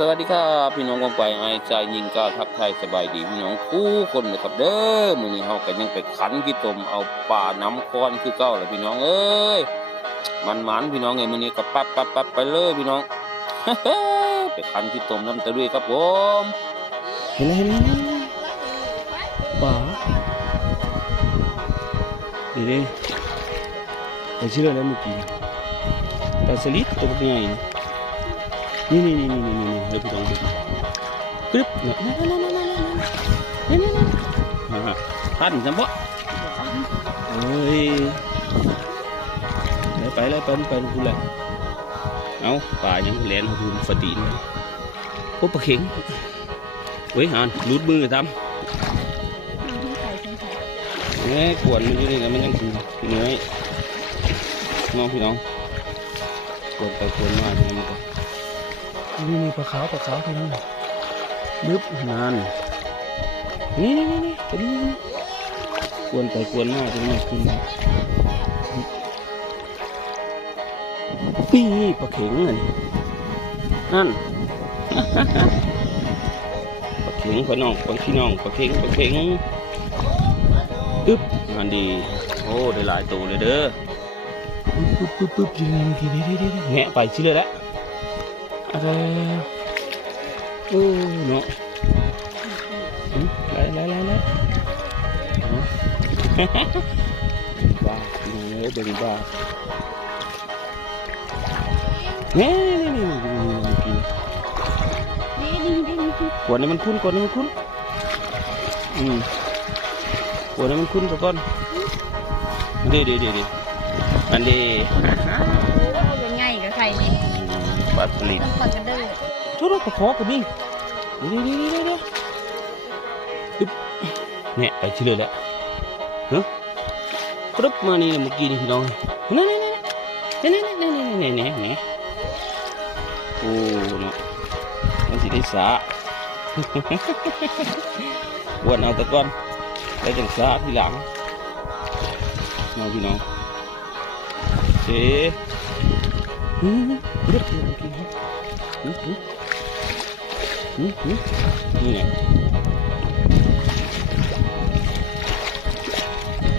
สวัสดีครับพี่น้องกองไปไอ้ใจยิงกาทักทายสบายดีพี่น้องคู่คนนะครับเด้อมือนี้เฮาก็ยังไปขันขี้ตมเอาป่าน้ำคอนคือเก่าแหละพี่น้องเอ้ยมันมันพี่น้องเอ้ยมื้อนี้ก็ปั๊บปั๊บปั๊บไปเลยพี่น้องไปขันขี้ตมน้ำตะลุยครับผมเห็นไหมเห็นป่าดีดิไปชื่ออะไรเมื่อกี้ปลาสลิดตัวเป็นไงนี่นี่นี่นี่นี่นี่ ดูพี่น้องดูกรึบนั่นนั่นนั่นนั่นนั่นนั่นนั่นพันจำบ่เฮ้ยเลยไปแล้วเป็นไปกูแหละเอาป่ายังแหลนหูฝตีนโอ้ปลาเข็งเฮ้ยฮานรูดมือทำเน้ยขวนมันอยู่นี่แล้วมันยังคือนื้อน้องพี่น้องกดไปกดมาพี่น้อง นก็นี่นี่ปลาขาวปลาขาวพี่น้องบึ๊บนานนี่นี่นี่นี่ตัวนี้นี่ขวนไปขวนมาจนมันขึ้นนี่ปลาเข็งอันนี้นั่นปลาเข็งปลาน้องปลาพี่น้องปลาเข็งปลาเข็งอึ๊บงานดีโอ้ได้หลายตัวเลยเด้อปึ๊บปึ๊บปึ๊บปึ๊บดีดีดีดีดีแงะไปชิเลยแหละ อะไรโอ้เนาะอืมไล่ไล่ไล่ไล่เอาบ้าพี่น้องเอ้ยเบิ่งบ้าแง่นี่นี่นี่นี่นี่กินกวนให้มันคุ้นกวนให้มันคุ้นอืมกวนให้มันคุ้นก่อนเดี๋ยวเดี๋ยวเดี๋ยวเดียว ปลาสลิดต้องเปิดกันเด้อทุกคนขอกับมี่เดี๋ยวเดี๋ยวเดี๋ยวเดี๋ยวอึ๊บเนี่ยไปที่เลยแหละเนาะกรึบมานี่เมื่อกี้นี่พี่น้องนี่นี่นี่นี่นี่นี่นี่นี่นี่โอ้เนาะมันสิได้สาวนเอาต่ก่อนแล้จังสาทีหลังน้องพี่น้องเจ๊ อืมเด็ดเลยเมื่อกี้ครับอืมอืมอืมอืมนี่ไง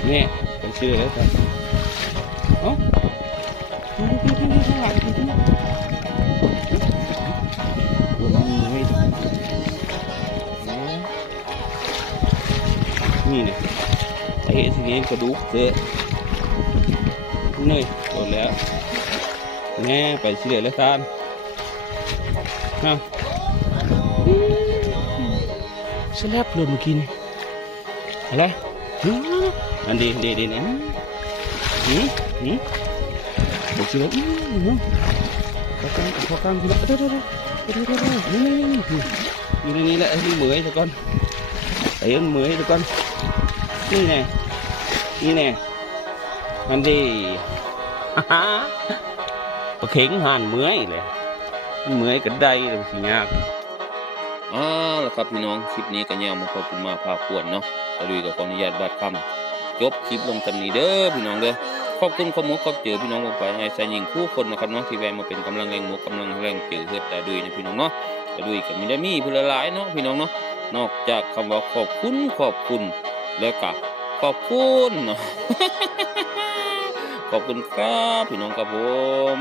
เนี่เป็นชื่อแล้วครับเอ้าดูดูดูดูข้างหลังดูดูวนมันไม่ได้นี่เนี่ยไอ้ทีนี้กระดูกเจ๊นี่หมดแล้ว แง่ไปเฉลี่ยแล้วทานเอาสลับเลยเมื่อกี้นี่อะไรหืมอันดีดีดีนะหืมหืมไปเฉลี่ยอืมพอกลางพอกลางทีละเดี๋ยวเดี๋ยวเดี๋ยวเดี๋ยวเดี๋ยวนี่นี่นี่อยู่ในนี้แหละให้มันเหมยซะก่อนไอ้มันเหมยซะก่อนนี่แน่นี่แน่อันดีฮ่าฮ่า ปลาเข็งหันเมื่อยเลยเมื่อยกันได้เลยสิยากอ้าแล้วครับพี่น้องคลิปนี้ก็แย่มาขอบคุณมาพาขวนเนาะตะลุยกับขออนุญาตบัดคำจบคลิปลงตำนี้เด้อพี่น้องเด้อขอบคุณขมูลขอบเจอพี่น้องลงไปไอ้สายยิงคู่คนนะครับเนาะที่แวะมาเป็นกำลังแรงมุกกำลังแรงเจอเฮือดตาดุยนะพี่น้องเนาะตาดุยก็มีได้มีเพื่อหลายเนาะพี่น้องเนาะนอกจากคำว่าขอบคุณขอบคุณแล้วก็ขอบคุณเนาะขอบคุณครับพี่น้องครับผม